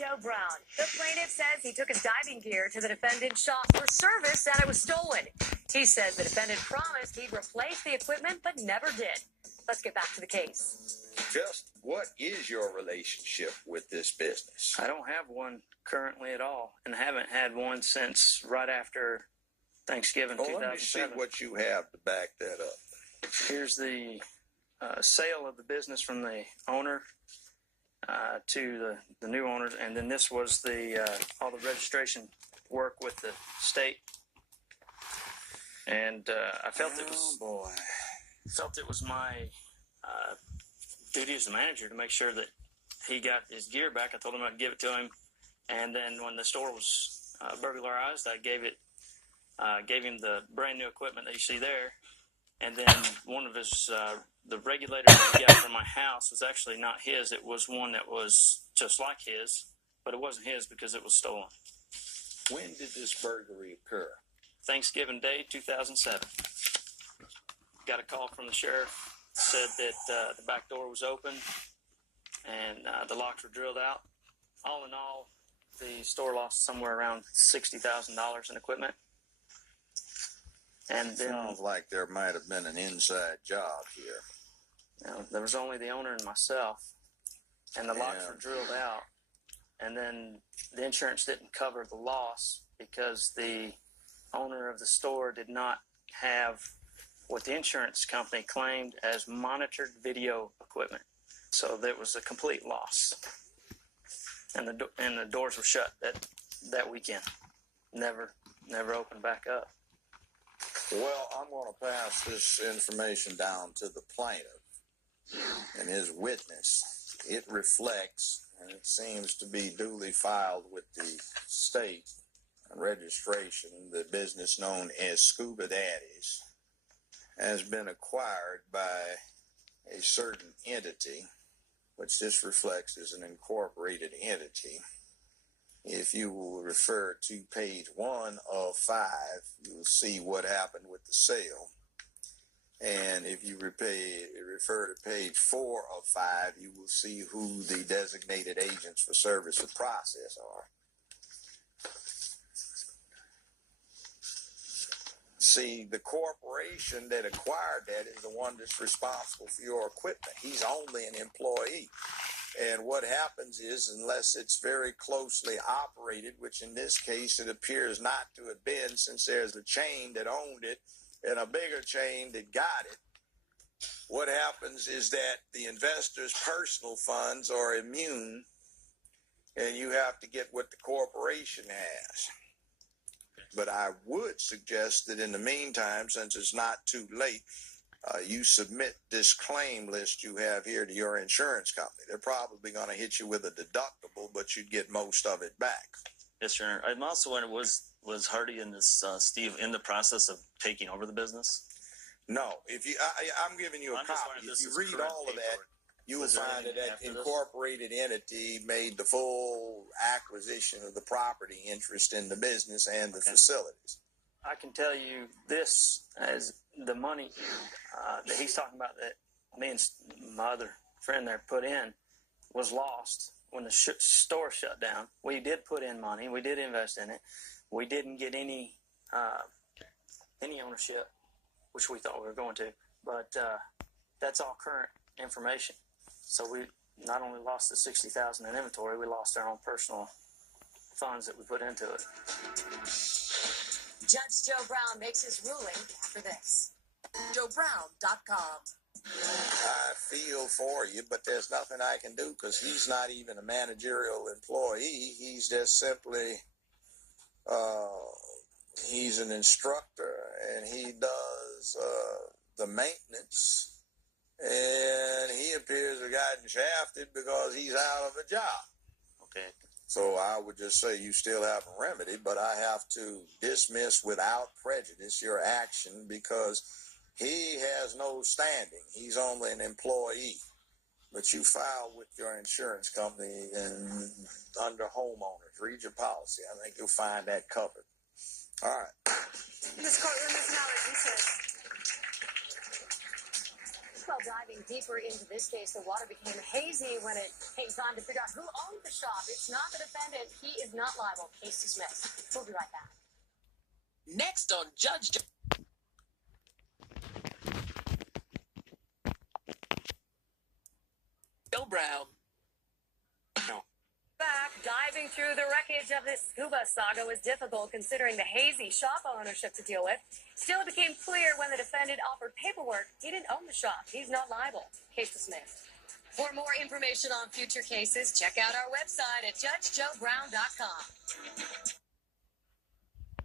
Joe Brown. The plaintiff says he took his diving gear to the defendant's shop for service and it was stolen. He said the defendant promised he'd replace the equipment but never did. Let's get back to the case. Just what is your relationship with this business? I don't have one currently at all, and haven't had one since right after Thanksgiving 2007. Let me see what you have to back that up. Here's the sale of the business from the owner to the new owners, and then this was the all the registration work with the state. And I felt it was my duty as the manager to make sure that he got his gear back. I told him I'd give it to him, and then when the store was burglarized, I gave him the brand new equipment that you see there. And then one of his the regulator that he got from my house was actually not his. It was one that was just like his, but it wasn't his because it was stolen. When did this burglary occur? Thanksgiving Day, 2007. Got a call from the sheriff. Said that the back door was open and the locks were drilled out. All in all, the store lost somewhere around $60,000 in equipment. And then, sounds like there might have been an inside job here. There was only the owner and myself, and the locks were drilled out. And then the insurance didn't cover the loss because the owner of the store did not have what the insurance company claimed as monitored video equipment. So there was a complete loss. And the doors were shut that weekend. Never opened back up. Well, I'm going to pass this information down to the plaintiff and his witness. It reflects, and it seems to be duly filed with the state registration, the business known as Scuba Daddies has been acquired by a certain entity, which this reflects as an incorporated entity. If you will refer to page 1 of 5, you will see what happened with the sale. And if you refer to page 4 of 5, you will see who the designated agents for service of process are. See, the corporation that acquired that is the one that's responsible for your equipment. He's only an employee. And what happens is, unless it's very closely operated, which in this case it appears not to have been, since there's a chain that owned it and a bigger chain that got it, what happens is that the investor's personal funds are immune, and you have to get what the corporation has. But I would suggest that in the meantime, since it's not too late, you submit this claim list you have here to your insurance company. They're probably going to hit you with a deductible, but you'd get most of it back. Yes, sir. I'm also wondering, was Hardy and this Steve in the process of taking over the business? No. If you, I'm giving you a copy. If you read all of that, you will find that that incorporated entity made the full acquisition of the property interest in the business and the facilities. I can tell you this, as the money that he's talking about that me and my other friend there put in was lost when the store shut down. We did put in money. We did invest in it. We didn't get any ownership, which we thought we were going to. But that's all current information. So we not only lost the $60,000 in inventory, we lost our own personal funds that we put into it. Judge Joe Brown makes his ruling after this. JoeBrown.com. I feel for you, but there's nothing I can do because he's not even a managerial employee. He's just simply, he's an instructor, and he does the maintenance. And he appears to have gotten shafted because he's out of a job. Okay. So I would just say you still have a remedy, but I have to dismiss without prejudice your action because he has no standing. He's only an employee. But you file with your insurance company and under homeowners. Read your policy. I think you'll find that covered. All right. This courtroom is now in recess. Well, diving deeper into this case, the water became hazy when it came time to figure out who owned the shop. It's not the defendant. He is not liable. Case dismissed. We'll be right back. Next on Judge Joe Brown. Back, diving through the wreckage of this scuba saga was difficult considering the hazy shop ownership to deal with. Still, it became clear when the defendant offered paperwork he didn't own the shop. He's not liable. Case dismissed. For more information on future cases, check out our website at judgejoebrown.com.